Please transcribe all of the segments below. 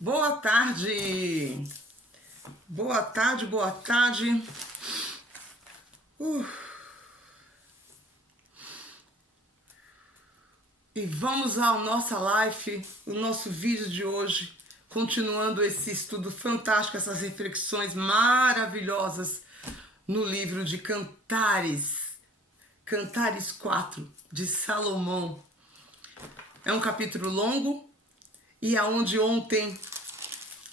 Boa tarde! Boa tarde, boa tarde. E vamos à nossa live, o nosso vídeo de hoje, continuando esse estudo fantástico, essas reflexões maravilhosas no livro de Cantares, Cantares 4, de Salomão. É um capítulo longo e aonde ontem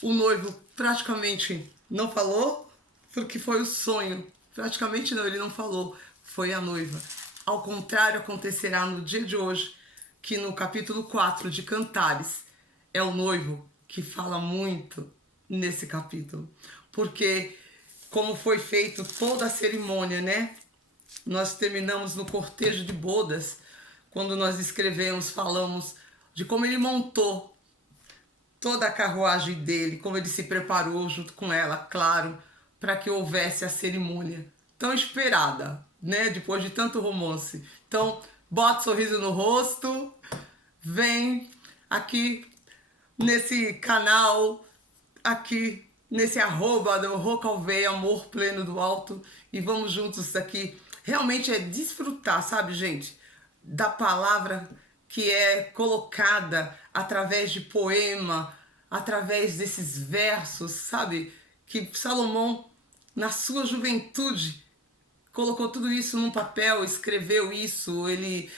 o noivo praticamente não falou, porque foi o sonho. Praticamente não, ele não falou, foi a noiva. Ao contrário, acontecerá no dia de hoje, que no capítulo 4 de Cantares, é o noivo que fala muito nesse capítulo. Porque como foi feito toda a cerimônia, né? Nós terminamos no cortejo de bodas, quando nós escrevemos, falamos de como ele montou toda a carruagem dele, como ele se preparou junto com ela, claro, para que houvesse a cerimônia tão esperada, né? Depois de tanto romance. Então, bota sorriso no rosto, vem aqui nesse canal, aqui nesse arroba do Rocalveia, Amor Pleno do Alto, e vamos juntos aqui. Realmente é desfrutar, sabe, gente, da palavra que é colocada através de poema, através desses versos, sabe? Que Salomão, na sua juventude, colocou tudo isso num papel, escreveu isso, ele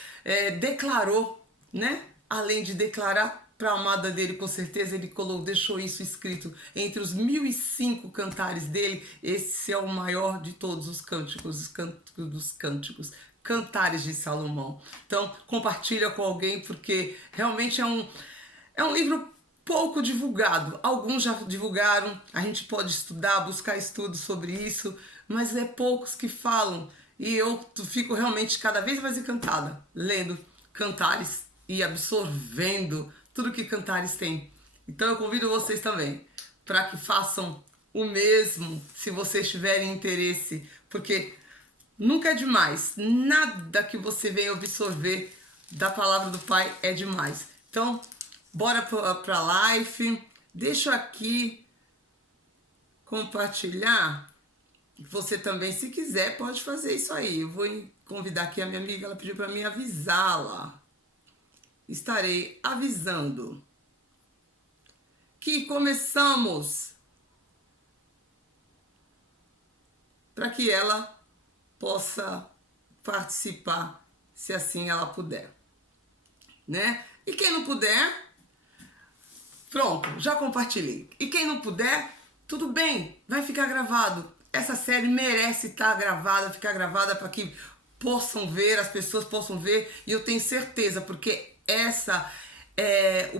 declarou, né? Além de declarar para a amada dele, com certeza ele deixou isso escrito entre os 1005 cantares dele. Esse é o maior de todos os cânticos, os cânticos dos cânticos, Cantares de Salomão. Então, compartilha com alguém, porque realmente é um livro pouco divulgado. Alguns já divulgaram, a gente pode estudar, buscar estudos sobre isso, mas é poucos que falam. E eu fico realmente cada vez mais encantada lendo Cantares e absorvendo tudo que Cantares tem. Então eu convido vocês também para que façam o mesmo, se vocês tiverem interesse, porque nunca é demais. Nada que você venha absorver da palavra do Pai é demais. Então, bora para a live. Deixa eu aqui compartilhar. Você também, se quiser, pode fazer isso aí. Eu vou convidar aqui a minha amiga, ela pediu para mim avisá-la. Estarei avisando que começamos, para que ela possa participar, se assim ela puder, né? E quem não puder, pronto, já compartilhei. E quem não puder, tudo bem, vai ficar gravado. Essa série merece estar gravada, ficar gravada para que possam ver, as pessoas possam ver. E eu tenho certeza, porque essa é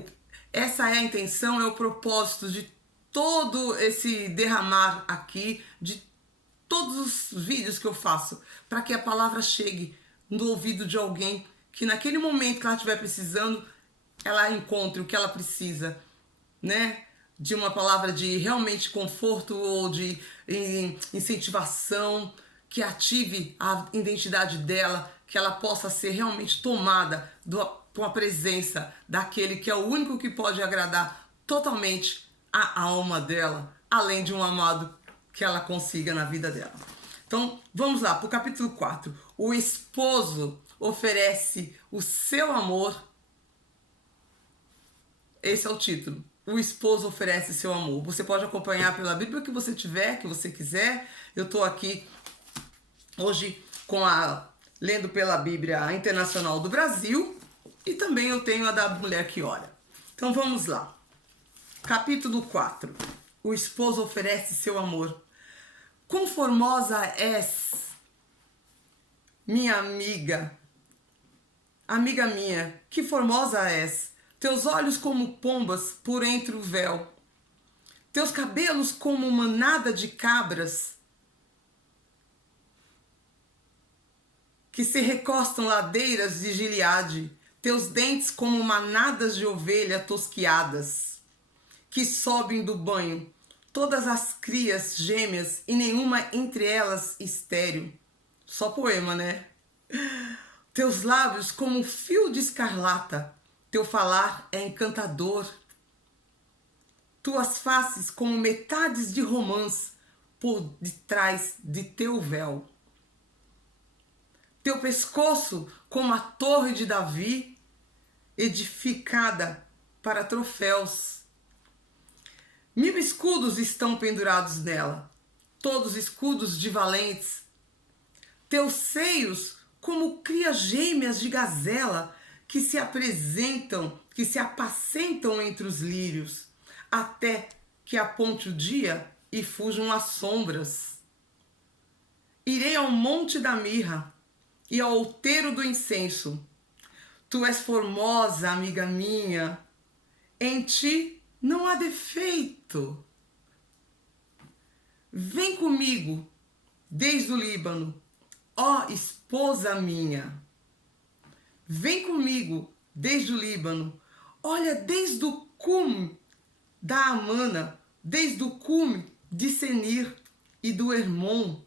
a intenção, é o propósito de todo esse derramar aqui, de todos os vídeos que eu faço, para que a palavra chegue no ouvido de alguém que naquele momento que ela estiver precisando, ela encontre o que ela precisa, né? De uma palavra de realmente conforto ou de incentivação, que ative a identidade dela, que ela possa ser realmente tomada com a presença daquele que é o único que pode agradar totalmente a alma dela, além de um amado que ela consiga na vida dela. Então, vamos lá para o capítulo 4. O esposo oferece o seu amor. Esse é o título. O esposo oferece seu amor. Você pode acompanhar pela Bíblia que você tiver, que você quiser. Eu estou aqui hoje lendo pela Bíblia Internacional do Brasil, e também eu tenho a da Mulher que Ora. Então vamos lá. Capítulo 4. O esposo oferece seu amor. Quão formosa és, minha amiga, amiga minha, que formosa és. Teus olhos como pombas por entre o véu, teus cabelos como manada de cabras que se recostam ladeiras de Gileade, teus dentes como manadas de ovelha tosquiadas, que sobem do banho, todas as crias gêmeas e nenhuma entre elas estéril. Só poema, né? Teus lábios como um fio de escarlata, teu falar é encantador. tuas faces como metades de romãs por detrás de teu véu. Teu pescoço como a torre de Davi, edificada para troféus. 1000 escudos estão pendurados nela, todos escudos de valentes. Teus seios como crias gêmeas de gazela que se apresentam, que se apacentam entre os lírios, até que aponte o dia e fujam as sombras. Irei ao monte da mirra e ao outeiro do incenso. Tu és formosa, amiga minha, em ti não há defeito. Vem comigo desde o Líbano, ó esposa minha. Vem comigo desde o Líbano, olha desde o cume da Amana, desde o cume de Senir e do Hermon,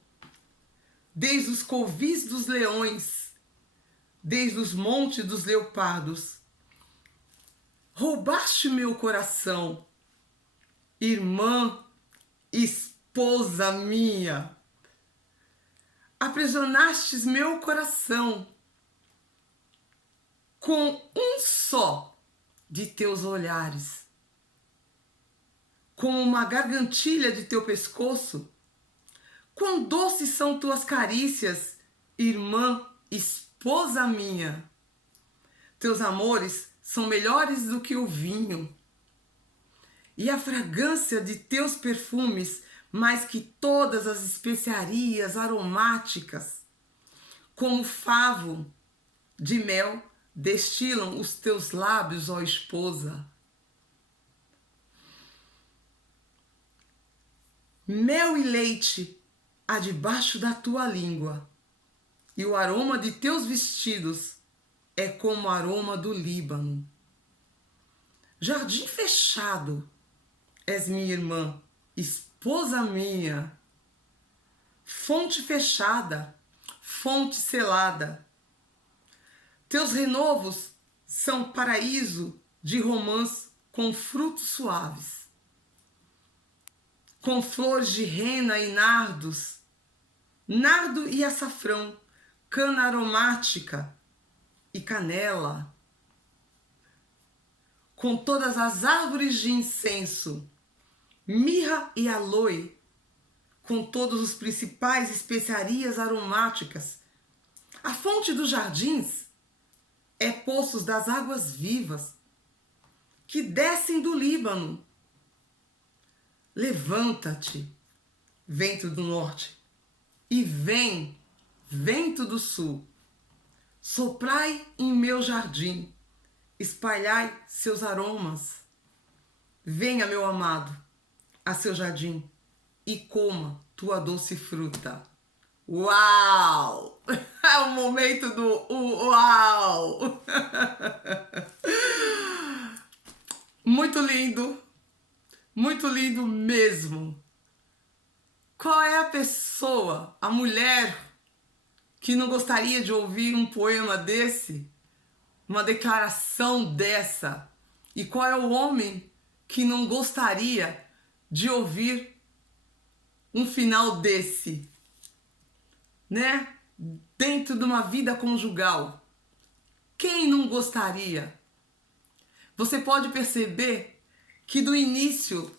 desde os covis dos leões, desde os montes dos leopardos. Roubaste meu coração, irmã, esposa minha. Aprisionastes meu coração com um só de teus olhares. Com uma gargantilha de teu pescoço. Quão doces são tuas carícias, irmã, esposa minha. Teus amores são melhores do que o vinho, e a fragrância de teus perfumes mais que todas as especiarias aromáticas. Como favo de mel destilam os teus lábios, ó esposa. Mel e leite há debaixo da tua língua, e o aroma de teus vestidos é como o aroma do Líbano. Jardim fechado és minha irmã, esposa minha. Fonte fechada, fonte selada. Teus renovos são paraíso de romãs com frutos suaves, com flores de rena e nardos, nardo e açafrão, cana aromática e canela, com todas as árvores de incenso, mirra e aloe, com todos os principais especiarias aromáticas. A fonte dos jardins é poços das águas vivas, que descem do Líbano. Levanta-te, vento do norte, e vem, vento do sul. Soprai em meu jardim, espalhai seus aromas. Venha, meu amado, a seu jardim e coma tua doce fruta. Uau! É o momento do uau! Muito lindo mesmo. Qual é a pessoa, a mulher, que não gostaria de ouvir um poema desse? Uma declaração dessa? E qual é o homem que não gostaria de ouvir um final desse? Né? Dentro de uma vida conjugal. Quem não gostaria? Você pode perceber que do início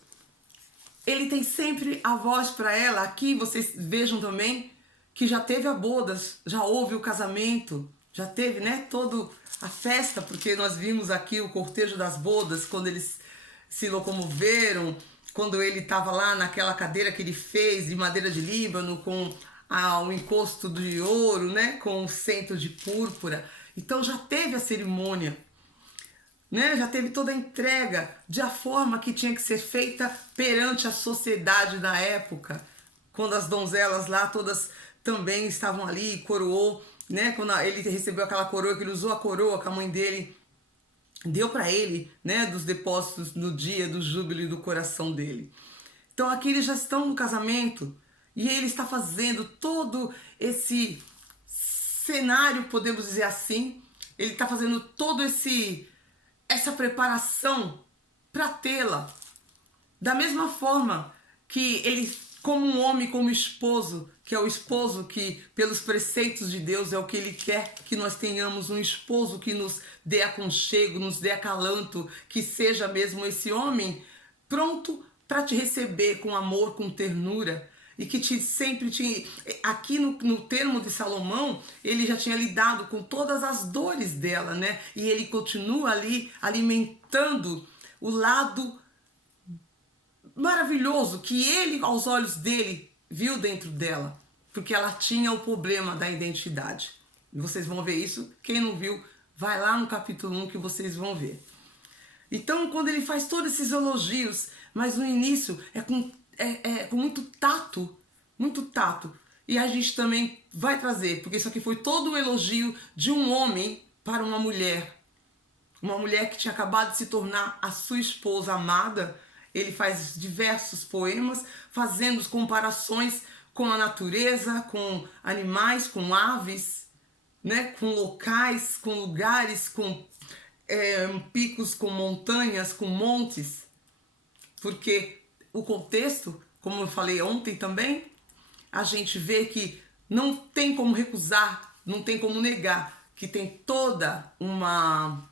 ele tem sempre a voz para ela. Aqui vocês vejam também que já teve a bodas, já houve o casamento, já teve, né, toda a festa, porque nós vimos aqui o cortejo das bodas, quando eles se locomoveram, quando ele estava lá naquela cadeira que ele fez de madeira de Líbano, com o encosto de ouro, né, com o centro de púrpura. Então já teve a cerimônia, né? Já teve toda a entrega de a forma que tinha que ser feita perante a sociedade da época, quando as donzelas lá todas também estavam ali, coroou, né? Quando ele recebeu aquela coroa, que ele usou a coroa que a mãe dele deu para ele, né, dos depósitos no dia do júbilo do coração dele. Então aqui eles já estão no casamento e ele está fazendo todo esse cenário, podemos dizer assim. Ele está fazendo todo essa preparação para tê-la. Da mesma forma que ele, como um homem, como esposo, que é o esposo que, pelos preceitos de Deus, é o que ele quer que nós tenhamos, um esposo que nos dê aconchego, nos dê acalanto, que seja mesmo esse homem pronto para te receber com amor, com ternura, e que sempre te... Aqui no termo de Salomão, ele já tinha lidado com todas as dores dela, né? E ele continua ali alimentando o lado maravilhoso que ele, aos olhos dele, viu dentro dela, porque ela tinha o problema da identidade. E vocês vão ver isso. Quem não viu, vai lá no capítulo 1 que vocês vão ver. Então, quando ele faz todos esses elogios, mas no início é com muito tato, muito tato. E a gente também vai trazer, porque isso aqui foi todo o elogio de um homem para uma mulher que tinha acabado de se tornar a sua esposa amada. Ele faz diversos poemas, fazendo comparações com a natureza, com animais, com aves, né? Com locais, com lugares, com picos, com montanhas, com montes. Porque o contexto, como eu falei ontem também, a gente vê que não tem como recusar, não tem como negar, que tem toda uma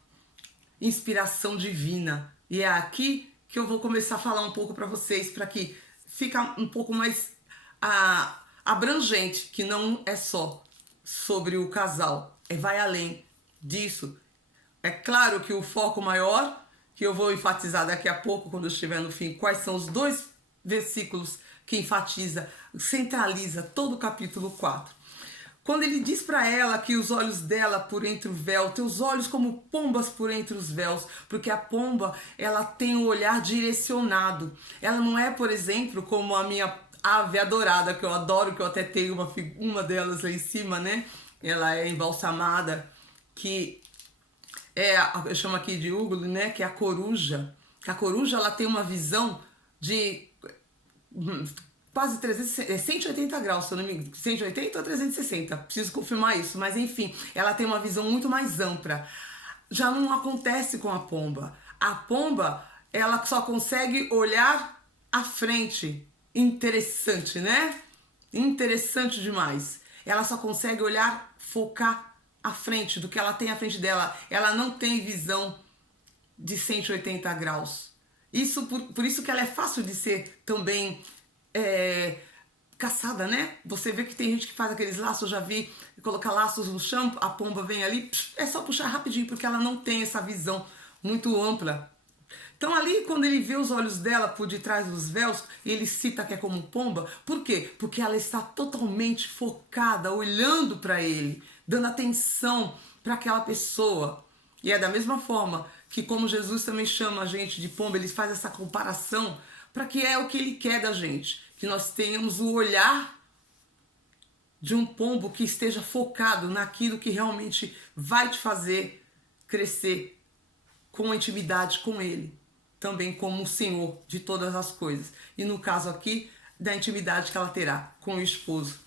inspiração divina. E é aqui que eu vou começar a falar um pouco para vocês, para que fique um pouco mais abrangente, que não é só sobre o casal, vai além disso. É claro que o foco maior, que eu vou enfatizar daqui a pouco, quando eu estiver no fim, quais são os 2 versículos que enfatiza, centraliza todo o capítulo 4. Quando ele diz para ela que os olhos dela por entre o véu, teus olhos como pombas por entre os véus, porque a pomba, ela tem o olhar direcionado. Ela não é, por exemplo, como a minha ave adorada, que eu adoro, que eu até tenho uma delas lá em cima, né? Ela é embalsamada, que eu chamo aqui de ugolo, né? Que é a coruja. A coruja, ela tem uma visão de quase 180 graus, se eu não me engano, 180 ou 360, preciso confirmar isso, mas enfim, ela tem uma visão muito mais ampla. Já não acontece com a pomba. A pomba, ela só consegue olhar à frente. Interessante, né? Interessante demais. Ela só consegue olhar, focar à frente, do que ela tem à frente dela. Ela não tem visão de 180 graus. Isso por isso que ela é fácil de ser também caçada, né? Você vê que tem gente que faz aqueles laços, eu já vi colocar laços no chão, a pomba vem ali, é só puxar rapidinho, porque ela não tem essa visão muito ampla. Então ali, quando ele vê os olhos dela por detrás dos véus, ele cita que é como pomba. Por quê? Porque ela está totalmente focada, olhando para ele, dando atenção para aquela pessoa. E é da mesma forma que, como Jesus também chama a gente de pomba, ele faz essa comparação, para que é o que ele quer da gente, que nós tenhamos o olhar de um pombo que esteja focado naquilo que realmente vai te fazer crescer com a intimidade com ele, também como o Senhor de todas as coisas. E no caso aqui, da intimidade que ela terá com o esposo.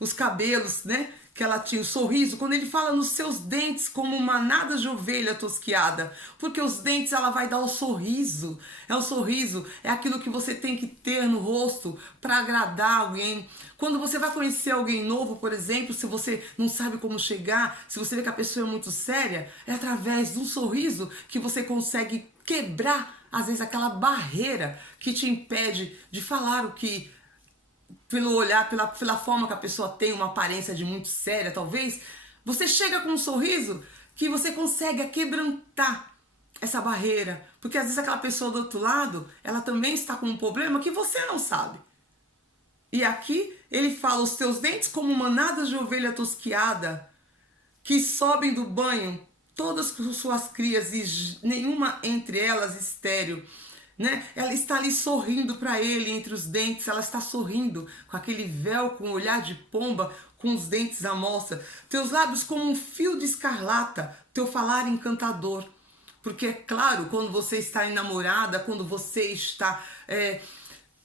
Os cabelos, né? Que ela tinha, o sorriso, quando ele fala nos seus dentes como manadas de ovelha tosquiada, porque os dentes ela vai dar o sorriso, é o sorriso, é aquilo que você tem que ter no rosto para agradar alguém. Quando você vai conhecer alguém novo, por exemplo, se você não sabe como chegar, se você vê que a pessoa é muito séria, é através do sorriso que você consegue quebrar, às vezes, aquela barreira que te impede de falar o que... pelo olhar, pela forma que a pessoa tem uma aparência de muito séria, talvez, você chega com um sorriso que você consegue quebrantar essa barreira. Porque às vezes aquela pessoa do outro lado, ela também está com um problema que você não sabe. E aqui ele fala, os teus dentes como manadas de ovelha tosquiada, que sobem do banho, todas as suas crias e nenhuma entre elas estéril. Né? Ela está ali sorrindo para ele entre os dentes, ela está sorrindo com aquele véu, com o olhar de pomba, com os dentes à mostra. Teus lábios como um fio de escarlata, teu falar encantador. Porque é claro, quando você está enamorada, quando você está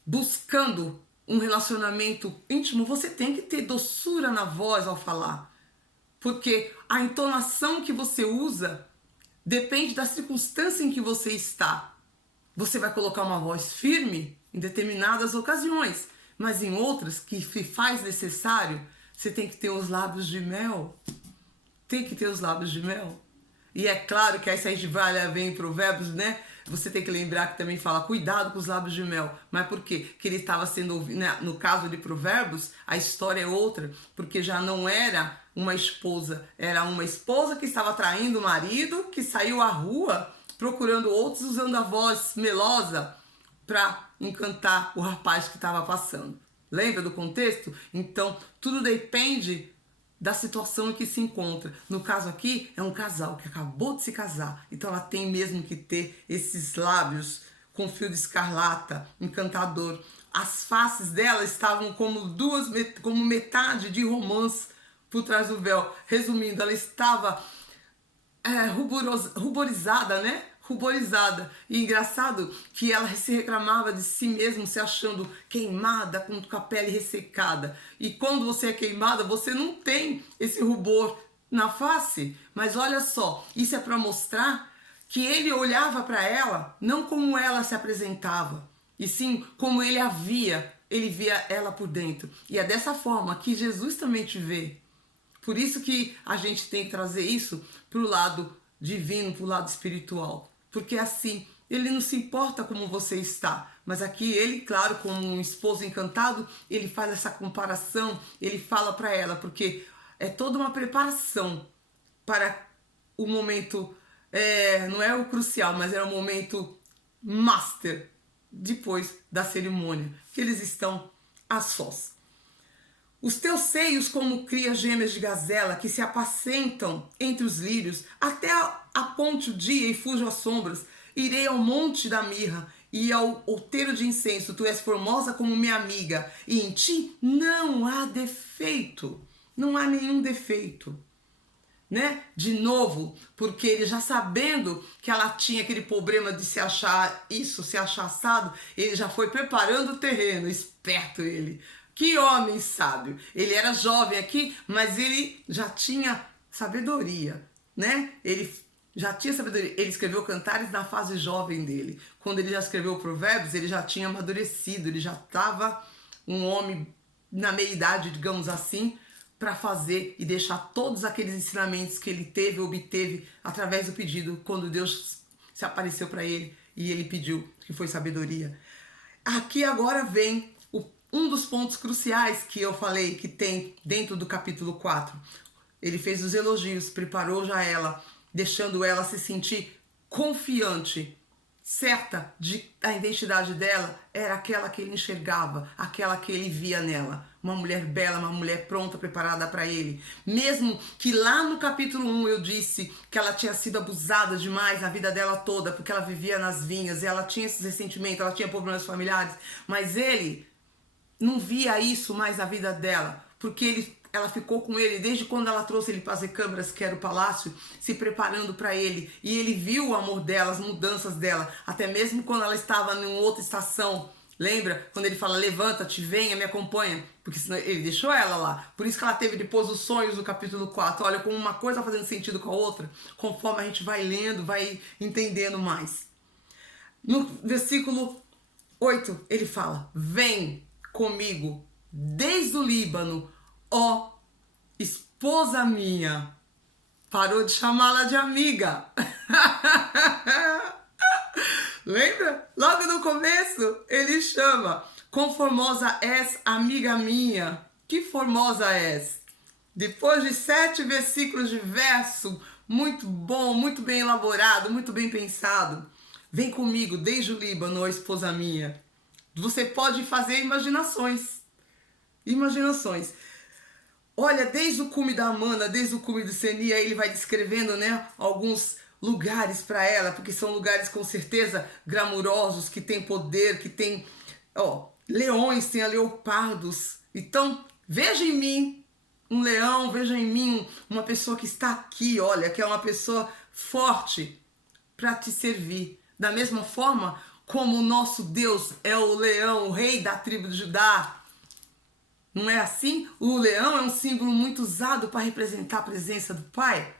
buscando um relacionamento íntimo, você tem que ter doçura na voz ao falar. Porque a entonação que você usa depende da circunstância em que você está. você vai colocar uma voz firme em determinadas ocasiões, mas em outras que se faz necessário, você tem que ter os lábios de mel. Tem que ter os lábios de mel. E é claro que aí se a gente vai ver em Provérbios, né? Você tem que lembrar que também fala, cuidado com os lábios de mel. Mas por quê? Que ele estava sendo ouvido, né? No caso de Provérbios, a história é outra, porque já não era uma esposa, era uma esposa que estava traindo o marido, que saiu à rua procurando outros, usando a voz melosa para encantar o rapaz que estava passando. Lembra do contexto? Então, tudo depende da situação em que se encontra. No caso aqui, é um casal que acabou de se casar. Então ela tem mesmo que ter esses lábios com fio de escarlata, encantador. As faces dela estavam como metade de romance por trás do véu. Resumindo, ela estava ruborizada, né? Ruborizada. E engraçado que ela se reclamava de si mesma, se achando queimada, com a pele ressecada. E quando você é queimada, você não tem esse rubor na face. Mas olha só, isso é para mostrar que ele olhava para ela não como ela se apresentava, e sim como ele a via. Ele via ela por dentro. E é dessa forma que Jesus também te vê. Por isso que a gente tem que trazer isso para o lado divino, para o lado espiritual. Porque assim, ele não se importa como você está. Mas aqui ele, claro, como um esposo encantado, ele faz essa comparação, ele fala para ela, porque é toda uma preparação para o momento, não é o crucial, mas é o momento master, depois da cerimônia, que eles estão a sós. Os teus seios como crias gêmeas de gazela que se apacentam entre os lírios, até aponte o dia e fujam as sombras. Irei ao monte da mirra e ao outeiro de incenso. Tu és formosa como minha amiga, e em ti não há defeito. Não há nenhum defeito. Né? De novo, porque ele já sabendo que ela tinha aquele problema de se achar isso, se achar assado, ele já foi preparando o terreno, esperto ele. Que homem sábio! Ele era jovem aqui, mas ele já tinha sabedoria, né? Ele já tinha sabedoria. Ele escreveu Cantares na fase jovem dele. Quando ele já escreveu Provérbios, ele já tinha amadurecido, ele já estava um homem na meia-idade, digamos assim, para fazer e deixar todos aqueles ensinamentos que ele teve, obteve através do pedido, quando Deus se apareceu para ele e ele pediu, que foi sabedoria. Aqui agora vem um dos pontos cruciais que eu falei que tem dentro do capítulo 4. Ele fez os elogios, preparou já ela, deixando ela se sentir confiante, certa de a identidade dela era aquela que ele enxergava, aquela que ele via nela. Uma mulher bela, uma mulher pronta, preparada para ele. Mesmo que lá no capítulo 1 eu disse que ela tinha sido abusada demais na vida dela toda, porque ela vivia nas vinhas, e ela tinha esses ressentimentos, ela tinha problemas familiares, mas ele não via isso mais na vida dela, porque ela ficou com ele desde quando ela trouxe ele para as recâmaras, que era o palácio, se preparando para ele. E ele viu o amor dela, as mudanças dela, até mesmo quando ela estava em outra estação. Lembra? Quando ele fala, levanta-te, venha, me acompanha. Porque senão ele deixou ela lá. Por isso que ela teve depois os sonhos no capítulo 4. Olha, como uma coisa fazendo sentido com a outra, conforme a gente vai lendo, vai entendendo mais. No versículo 8, ele fala, vem comigo desde o Líbano, ó esposa minha. Parou de chamá-la de amiga. Lembra? Logo no começo ele chama, quão formosa és, amiga minha. Que formosa és. Depois de 7 versículos de verso, muito bom, muito bem elaborado, muito bem pensado. Vem comigo desde o Líbano, ó esposa minha. Você pode fazer imaginações. Imaginações. Olha, desde o cume da Amana, desde o cume do Seni, aí ele vai descrevendo, né, alguns lugares para ela, porque são lugares com certeza glamurosos, que tem poder, que tem, leões, tem leopardos. Então, veja em mim um leão, veja em mim uma pessoa que está aqui, olha, que é uma pessoa forte para te servir. Da mesma forma como o nosso Deus é o leão, o rei da tribo de Judá. Não é assim? O leão é um símbolo muito usado para representar a presença do Pai.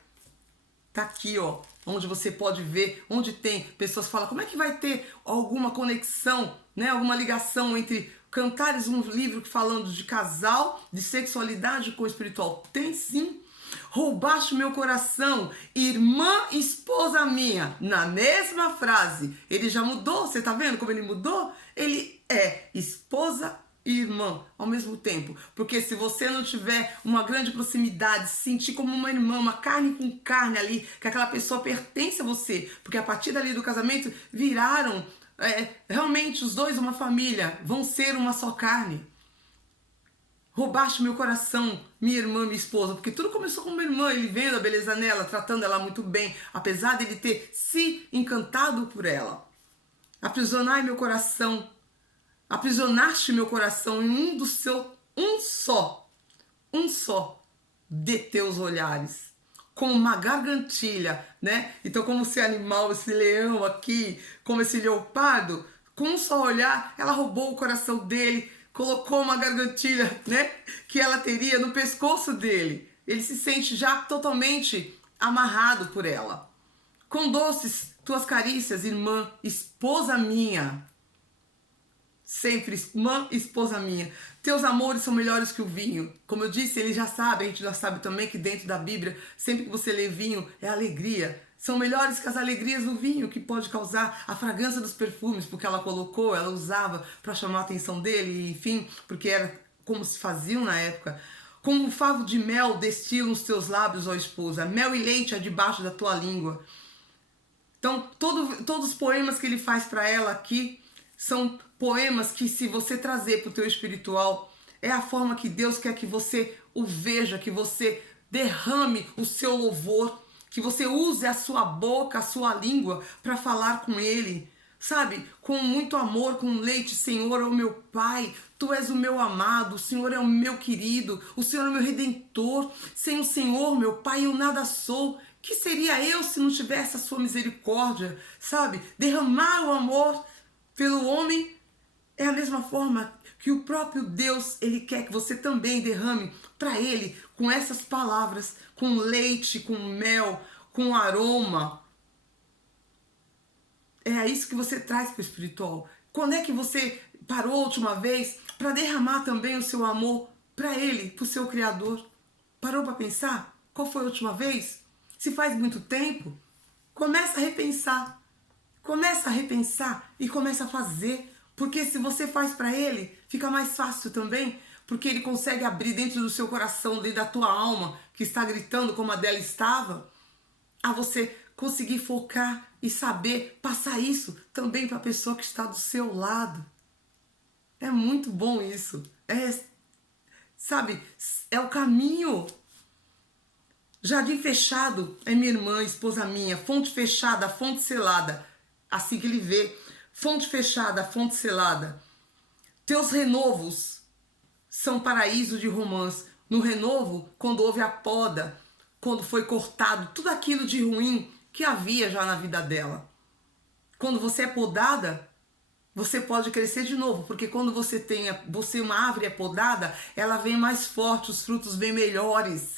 Tá aqui, ó. onde você pode ver, onde tem pessoas que falam, como é que vai ter alguma conexão, né, alguma ligação entre Cantares, um livro falando de casal, de sexualidade com o espiritual? Tem sim. Roubaste meu coração, irmã, esposa minha. Na mesma frase, ele já mudou, você tá vendo como ele mudou? Ele é esposa e irmã ao mesmo tempo. Porque se você não tiver uma grande proximidade, se sentir como uma irmã, uma carne com carne ali, que aquela pessoa pertence a você, porque a partir dali do casamento viraram realmente os dois uma família, vão ser uma só carne. Roubaste meu coração, minha irmã, minha esposa, porque tudo começou com uma irmã, ele vendo a beleza nela, tratando ela muito bem, apesar dele ter se encantado por ela. Aprisionai meu coração, aprisionaste meu coração em um só de teus olhares, como uma gargantilha, né? Então, como esse animal, esse leão aqui, como esse leopardo, com um só olhar, ela roubou o coração dele, colocou uma gargantilha, né, que ela teria no pescoço dele. Ele se sente já totalmente amarrado por ela. Com doces tuas carícias, irmã, esposa minha. Sempre, irmã, esposa minha. Teus amores são melhores que o vinho. Como eu disse, ele já sabe, a gente já sabe também que dentro da Bíblia, sempre que você lê vinho, é alegria. São melhores que as alegrias do vinho, que pode causar a fragrância dos perfumes, porque ela colocou, ela usava para chamar a atenção dele, enfim, porque era como se faziam na época. Como um favo de mel destilam os teus lábios, ó esposa, mel e leite é debaixo da tua língua. Então, todos os poemas que ele faz para ela aqui são poemas que, se você trazer para o teu espiritual, é a forma que Deus quer que você o veja, que você derrame o seu louvor, que você use a sua boca, a sua língua para falar com Ele, sabe? Com muito amor, com leite. Senhor é o meu Pai, Tu és o meu amado, o Senhor é o meu querido, o Senhor é o meu Redentor. Sem o Senhor, meu Pai, eu nada sou. Que seria eu se não tivesse a sua misericórdia, sabe? Derramar o amor pelo homem é a mesma forma que o próprio Deus, Ele quer que você também derrame para Ele com essas palavras, com leite, com mel, com aroma. É isso que você traz para o espiritual. Quando é que você parou a última vez para derramar também o seu amor para Ele, para o seu Criador? Parou para pensar? Qual foi a última vez? Se faz muito tempo, começa a repensar. Começa a repensar e começa a fazer. Porque se você faz para Ele, fica mais fácil também. Porque Ele consegue abrir dentro do seu coração, dentro da tua alma, que está gritando como a dela estava, a você conseguir focar e saber passar isso também para a pessoa que está do seu lado. É muito bom isso. Sabe, é o caminho. Jardim fechado é minha irmã, esposa minha. Fonte fechada, fonte selada. Assim que ele vê. Fonte fechada, fonte selada. Teus renovos são paraíso de romãs. No renovo, quando houve a poda, quando foi cortado tudo aquilo de ruim que havia já na vida dela. Quando você é podada, você pode crescer de novo, porque quando você uma árvore é podada, ela vem mais forte, os frutos vêm melhores.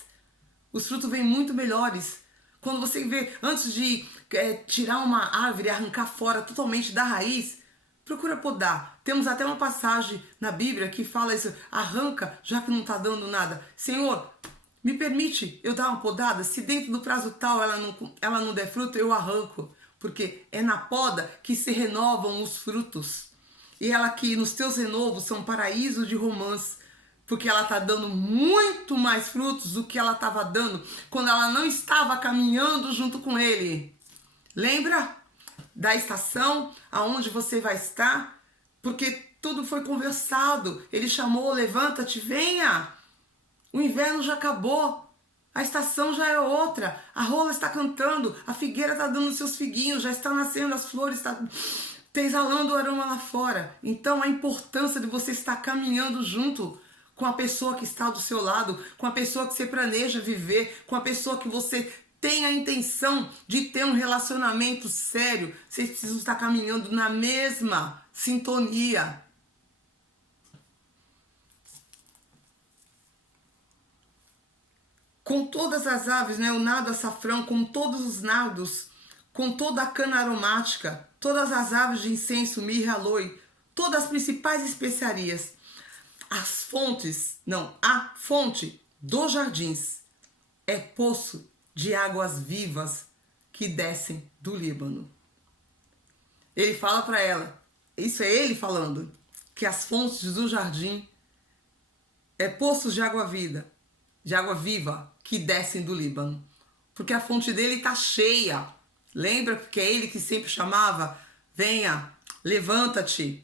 Os frutos vêm muito melhores. Quando você vê, antes de tirar uma árvore e arrancar fora totalmente da raiz, procura podar. Temos até uma passagem na Bíblia que fala isso, arranca, já que não está dando nada. Senhor, me permite eu dar uma podada? Se dentro do prazo tal ela não der fruto, eu arranco. Porque é na poda que se renovam os frutos. E ela que nos teus renovos são paraíso de romãs. Porque ela está dando muito mais frutos do que ela estava dando quando ela não estava caminhando junto com ele. Lembra da estação aonde você vai estar? Porque tudo foi conversado. Ele chamou, levanta-te, venha. O inverno já acabou. A estação já é outra. A rola está cantando. A figueira está dando seus figuinhos. Já está nascendo as flores. Está exalando o aroma lá fora. Então a importância de você estar caminhando junto com a pessoa que está do seu lado, com a pessoa que você planeja viver, com a pessoa que você tem a intenção de ter um relacionamento sério. Vocês precisam estar caminhando na mesma sintonia. Com todas as aves, né, o nado açafrão, com todos os nardos, com toda a cana aromática, todas as aves de incenso, mirra e aloe, todas as principais especiarias. A fonte dos jardins é poço de águas vivas que descem do Líbano. Ele fala para ela, isso é ele falando, que as fontes do jardim é poços de água viva que descem do Líbano. Porque a fonte dele está cheia. Lembra que é ele que sempre chamava? Venha, levanta-te.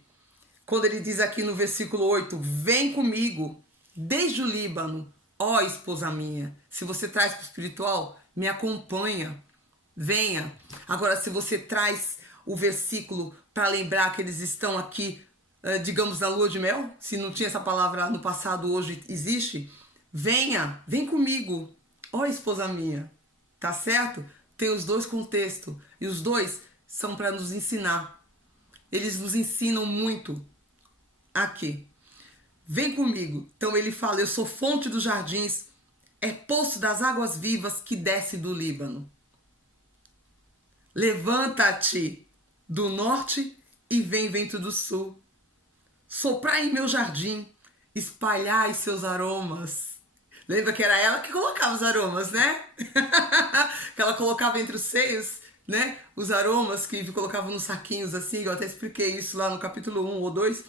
Quando ele diz aqui no versículo 8, vem comigo, desde o Líbano, ó esposa minha. Se você traz para o espiritual, me acompanha, venha. Agora, se você traz o versículo para lembrar que eles estão aqui, digamos, na lua de mel, se não tinha essa palavra no passado, hoje existe, venha, vem comigo, ó esposa minha, tá certo? Tem os dois contextos, e os dois são para nos ensinar. Eles nos ensinam muito aqui. Vem comigo. Então ele fala, eu sou fonte dos jardins, é poço das águas vivas que desce do Líbano. Levanta-te do norte e vem vento do sul. Soprai em meu jardim, espalhai seus aromas. Lembra que era ela que colocava os aromas, né? Que ela colocava entre os seios, né? Os aromas que colocava nos saquinhos assim, eu até expliquei isso lá no capítulo 1 ou 2.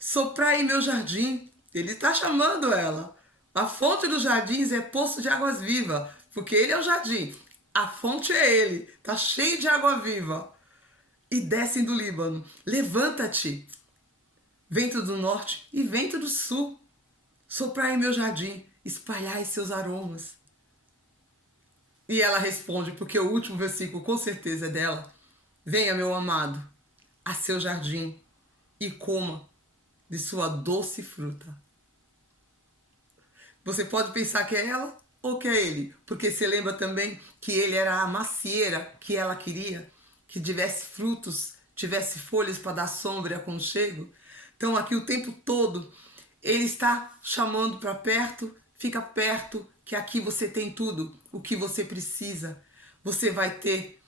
Soprai em meu jardim, ele está chamando ela. A fonte dos jardins é poço de águas vivas, porque ele é o jardim. A fonte é ele, está cheio de água viva. E descem do Líbano. Levanta-te, vento do norte e vento do sul. Soprai em meu jardim, espalhai seus aromas. E ela responde, porque o último versículo com certeza é dela. Venha, meu amado, a seu jardim e coma de sua doce fruta. Você pode pensar que é ela ou que é ele, porque você lembra também que ele era a macieira que ela queria, que tivesse frutos, tivesse folhas para dar sombra e aconchego. Então aqui o tempo todo ele está chamando para perto, fica perto, que aqui você tem tudo o que você precisa. Você vai ter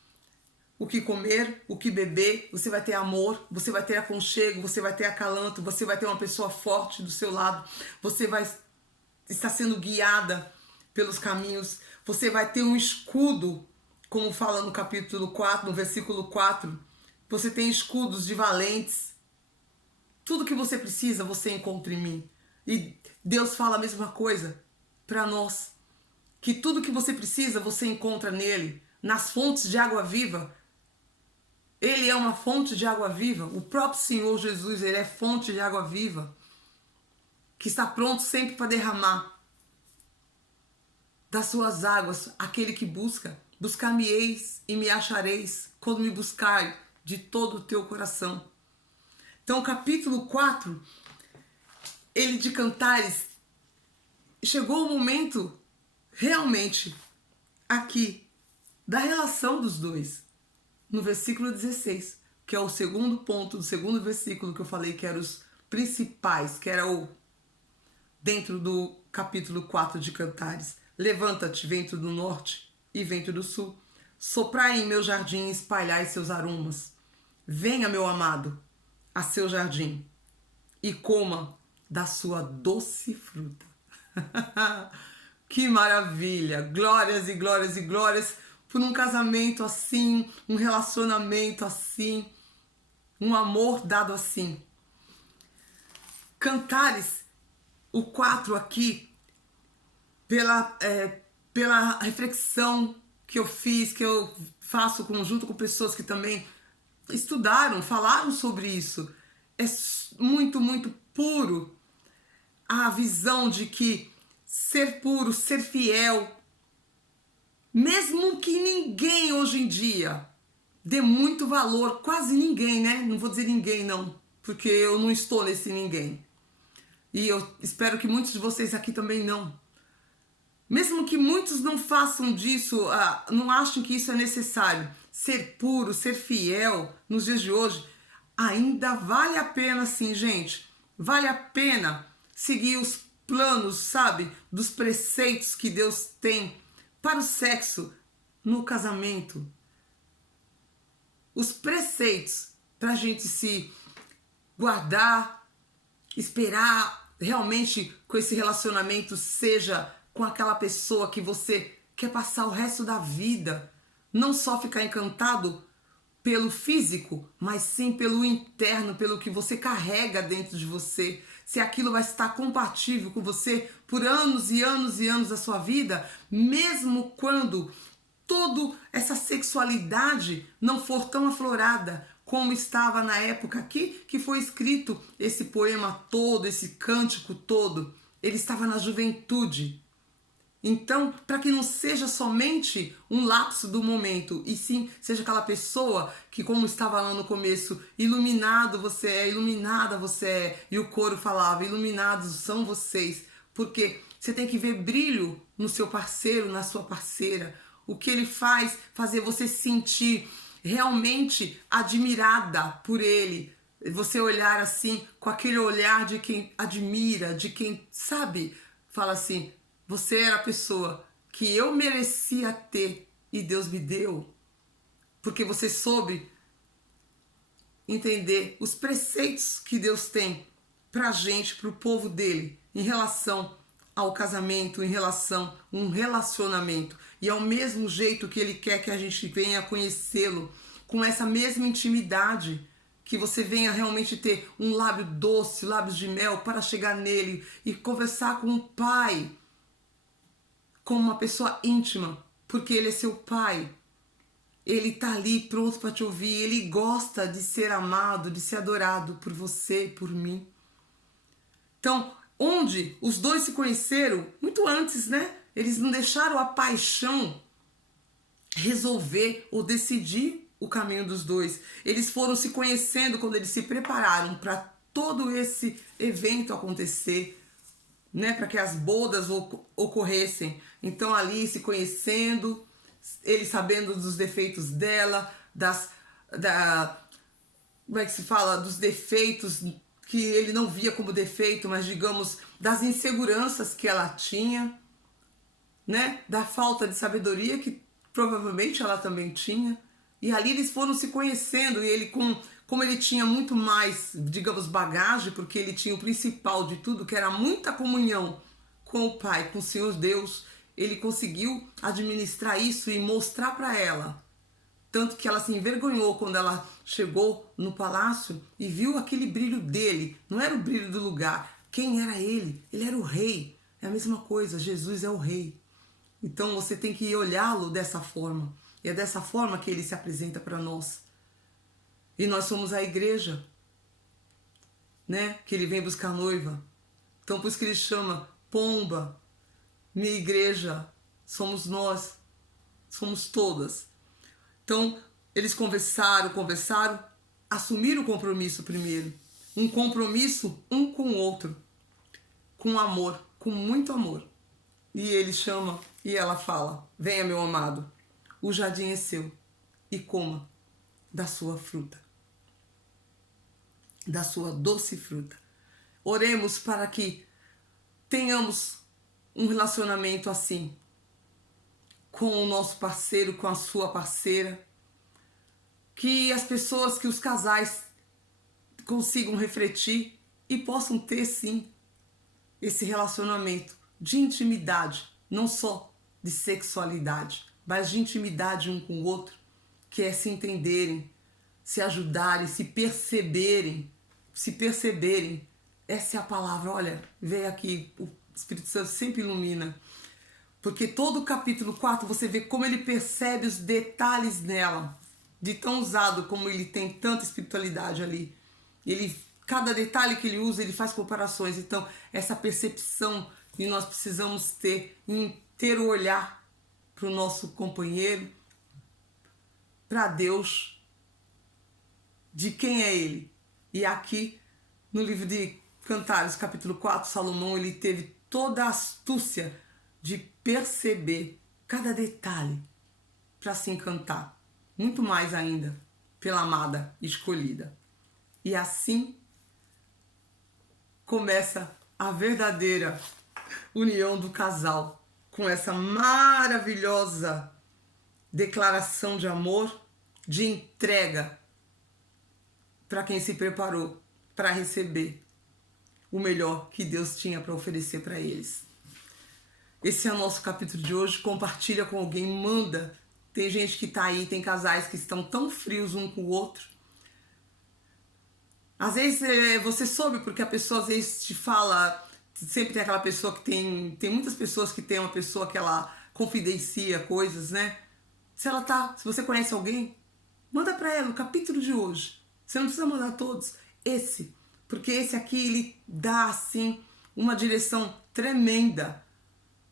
o que comer, o que beber, você vai ter amor, você vai ter aconchego, você vai ter acalanto, você vai ter uma pessoa forte do seu lado, você vai estar sendo guiada pelos caminhos, você vai ter um escudo, como fala no capítulo 4, no versículo 4, você tem escudos de valentes. Tudo que você precisa, você encontra em mim. E Deus fala a mesma coisa para nós, que tudo que você precisa, você encontra nele, nas fontes de água viva. Ele é uma fonte de água viva. O próprio Senhor Jesus, ele é fonte de água viva, que está pronto sempre para derramar das suas águas aquele que busca. Buscar-me-eis e me achareis quando me buscar de todo o teu coração. Então, o capítulo 4, ele de Cantares, chegou o momento realmente aqui da relação dos dois. No versículo 16, que é o segundo ponto do segundo versículo que eu falei que eram os principais, que era o dentro do capítulo 4 de Cantares. Levanta-te, vento do norte e vento do sul. Soprai em meu jardim e espalhai seus aromas. Venha, meu amado, a seu jardim e coma da sua doce fruta. Que maravilha! Glórias e glórias e glórias por um casamento assim, um relacionamento assim, um amor dado assim. Cantares, o 4 aqui, pela reflexão que eu fiz, que eu faço junto com pessoas que também estudaram, falaram sobre isso. É muito, muito puro a visão de que ser puro, ser fiel, mesmo que ninguém hoje em dia dê muito valor, quase ninguém, né? Não vou dizer ninguém não, porque eu não estou nesse ninguém. E eu espero que muitos de vocês aqui também não. Mesmo que muitos não façam disso, não achem que isso é necessário, ser puro, ser fiel nos dias de hoje, ainda vale a pena sim, gente. Vale a pena seguir os planos, sabe, dos preceitos que Deus tem para o sexo no casamento. os preceitos para a gente se guardar, esperar realmente com esse relacionamento seja com aquela pessoa que você quer passar o resto da vida, não só ficar encantado pelo físico, mas sim pelo interno, pelo que você carrega dentro de você. Se aquilo vai estar compatível com você por anos e anos e anos da sua vida, mesmo quando toda essa sexualidade não for tão aflorada como estava na época aqui que foi escrito esse poema todo, esse cântico todo. Ele estava na juventude. Então, para que não seja somente um lapso do momento, e sim seja aquela pessoa que, como estava lá no começo, iluminado você é, iluminada você é, e o coro falava, iluminados são vocês, porque você tem que ver brilho no seu parceiro, na sua parceira, o que ele faz, fazer você se sentir realmente admirada por ele, você olhar assim, com aquele olhar de quem admira, de quem sabe, fala assim, você era a pessoa que eu merecia ter e Deus me deu. Porque você soube entender os preceitos que Deus tem pra gente, pro povo dele, em relação ao casamento, em relação a um relacionamento. E é o mesmo jeito que ele quer que a gente venha conhecê-lo, com essa mesma intimidade, que você venha realmente ter um lábio doce, lábios de mel, para chegar nele e conversar com o Pai, como uma pessoa íntima, porque ele é seu pai. Ele está ali pronto para te ouvir. Ele gosta de ser amado, de ser adorado por você, por mim. Então, onde os dois se conheceram, muito antes, né? Eles não deixaram a paixão resolver ou decidir o caminho dos dois. Eles foram se conhecendo quando eles se prepararam para todo esse evento acontecer, né, para que as bodas ocorressem. Então ali se conhecendo, ele sabendo dos defeitos dela, como é que se fala, dos defeitos que ele não via como defeito, mas digamos das inseguranças que ela tinha, né, da falta de sabedoria que provavelmente ela também tinha. E ali eles foram se conhecendo, e ele como ele tinha muito mais, digamos, bagagem, porque ele tinha o principal de tudo, que era muita comunhão com o Pai, com o Senhor Deus, ele conseguiu administrar isso e mostrar para ela. Tanto que ela se envergonhou quando ela chegou no palácio e viu aquele brilho dele. Não era o brilho do lugar. Quem era ele? Ele era o rei. É a mesma coisa, Jesus é o rei. Então você tem que olhá-lo dessa forma. E é dessa forma que ele se apresenta para nós. E nós somos a igreja, né? Que ele vem buscar noiva. Então por isso que ele chama pomba, minha igreja, somos nós, somos todas. Então eles conversaram, assumiram o compromisso primeiro. Um compromisso um com o outro, com amor, com muito amor. E ele chama e ela fala, venha meu amado, o jardim é seu e coma da sua fruta, da sua doce fruta. Oremos para que tenhamos um relacionamento assim, com o nosso parceiro, com a sua parceira, que as pessoas, que os casais consigam refletir e possam ter sim esse relacionamento de intimidade, não só de sexualidade, mas de intimidade um com o outro, que é se entenderem, se ajudarem, se perceberem. Essa é a palavra, olha, veio aqui, o Espírito Santo sempre ilumina. Porque todo o capítulo 4 você vê como ele percebe os detalhes nela, de tão usado como ele tem tanta espiritualidade ali. Cada detalhe que ele usa, ele faz comparações. Então, essa percepção que nós precisamos ter, em ter o olhar para o nosso companheiro, para Deus, de quem é ele. E aqui, no livro de Cantares, capítulo 4, Salomão, ele teve toda a astúcia de perceber cada detalhe para se encantar. Muito mais ainda pela amada escolhida. E assim começa a verdadeira união do casal, com essa maravilhosa declaração de amor de entrega para quem se preparou para receber o melhor que Deus tinha para oferecer para eles. Esse é o nosso capítulo de hoje. Compartilha com alguém, manda. Tem gente que tá aí, tem casais que estão tão frios um com o outro. Às vezes você soube porque a pessoa às vezes te fala, sempre tem aquela pessoa que tem muitas pessoas que tem uma pessoa que ela confidencia coisas, né? Se você conhece alguém, manda para ela o capítulo de hoje. Você não precisa mandar todos, porque esse aqui ele dá assim uma direção tremenda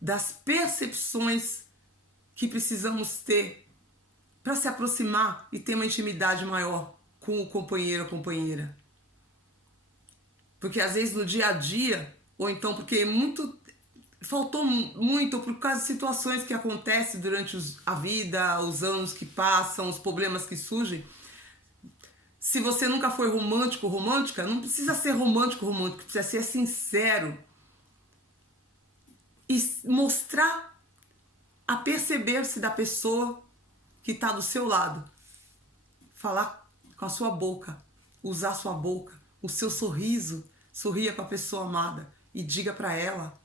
das percepções que precisamos ter para se aproximar e ter uma intimidade maior com o companheiro ou companheira. Porque às vezes no dia a dia, ou então porque faltou muito, ou por causa de situações que acontecem durante a vida, os anos que passam, os problemas que surgem. Se você nunca foi romântico, romântica, não precisa ser romântico, precisa ser sincero. E mostrar a perceber-se da pessoa que está do seu lado. Falar com a sua boca, usar a sua boca, o seu sorriso, sorria para a pessoa amada e diga para ela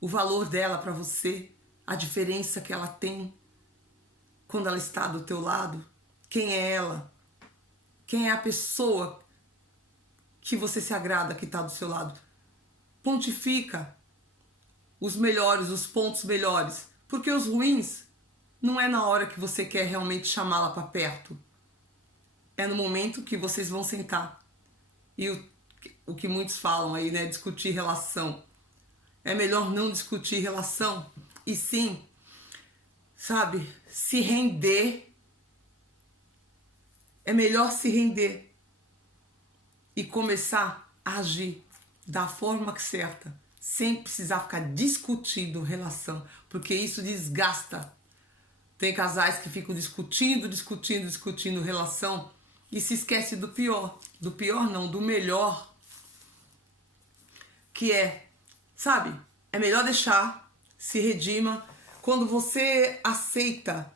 o valor dela para você, a diferença que ela tem quando ela está do teu lado, quem é ela, quem é a pessoa que você se agrada que está do seu lado. Pontifica os melhores, os pontos melhores, porque os ruins não é na hora que você quer realmente chamá-la para perto. É no momento que vocês vão sentar. E o que muitos falam aí, né? Discutir relação. É melhor não discutir relação. E sim, sabe? Se render. É melhor se render. E começar a agir da forma certa. Sem precisar ficar discutindo relação. Porque isso desgasta. Tem casais que ficam discutindo relação. E se esquece do pior. Do pior não, do melhor. Que é, sabe? É melhor deixar, se redima. Quando você aceita,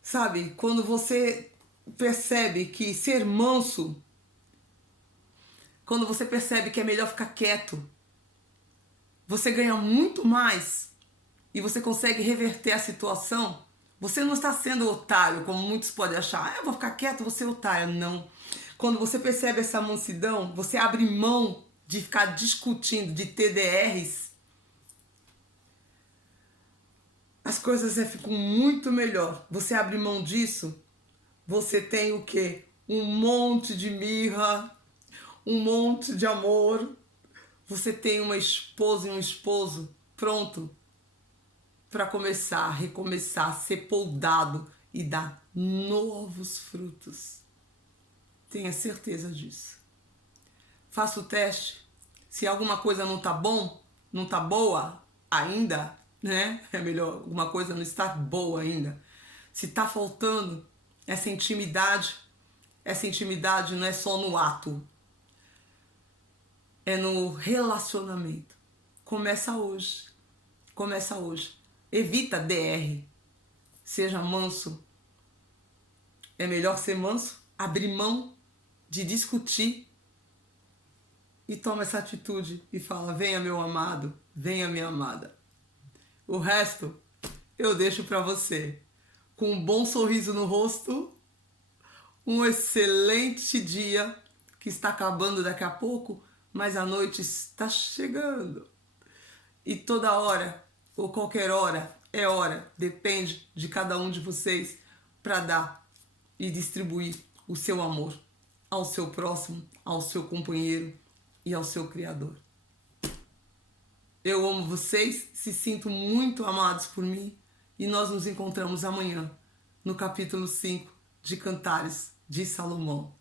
sabe? Quando você percebe que ser manso, quando você percebe que é melhor ficar quieto, você ganha muito mais e você consegue reverter a situação. Você não está sendo otário, como muitos podem achar. Eu vou ficar quieto, vou ser otário. Não. Quando você percebe essa mansidão, você abre mão de ficar discutindo, de TDRs, as coisas ficam muito melhor. Você abre mão disso, você tem o quê? Um monte de mirra, um monte de amor. Você tem uma esposa e um esposo pronto para começar, recomeçar, ser poldado e dar novos frutos. Tenha certeza disso. Faça o teste. Se alguma coisa não tá bom, não tá boa ainda, né? É melhor, alguma coisa não está boa ainda. Se tá faltando essa intimidade não é só no ato. É no relacionamento. Começa hoje. Começa hoje. Evita DR. Seja manso. É melhor ser manso, abrir mão de discutir e toma essa atitude e fala: venha meu amado, venha minha amada. O resto eu deixo para você. Com um bom sorriso no rosto, um excelente dia que está acabando daqui a pouco, mas a noite está chegando. E toda hora, ou qualquer hora, é hora, depende de cada um de vocês para dar e distribuir o seu amor ao seu próximo, ao seu companheiro e ao seu Criador. Eu amo vocês, se sinto muito amados por mim e nós nos encontramos amanhã no capítulo 5 de Cantares de Salomão.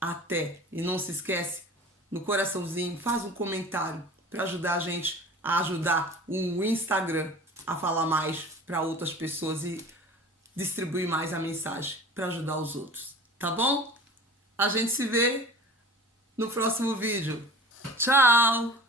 Até! E não se esquece, no coraçãozinho, faz um comentário para ajudar a gente a ajudar o Instagram a falar mais para outras pessoas e distribuir mais a mensagem para ajudar os outros. Tá bom? A gente se vê no próximo vídeo. Tchau!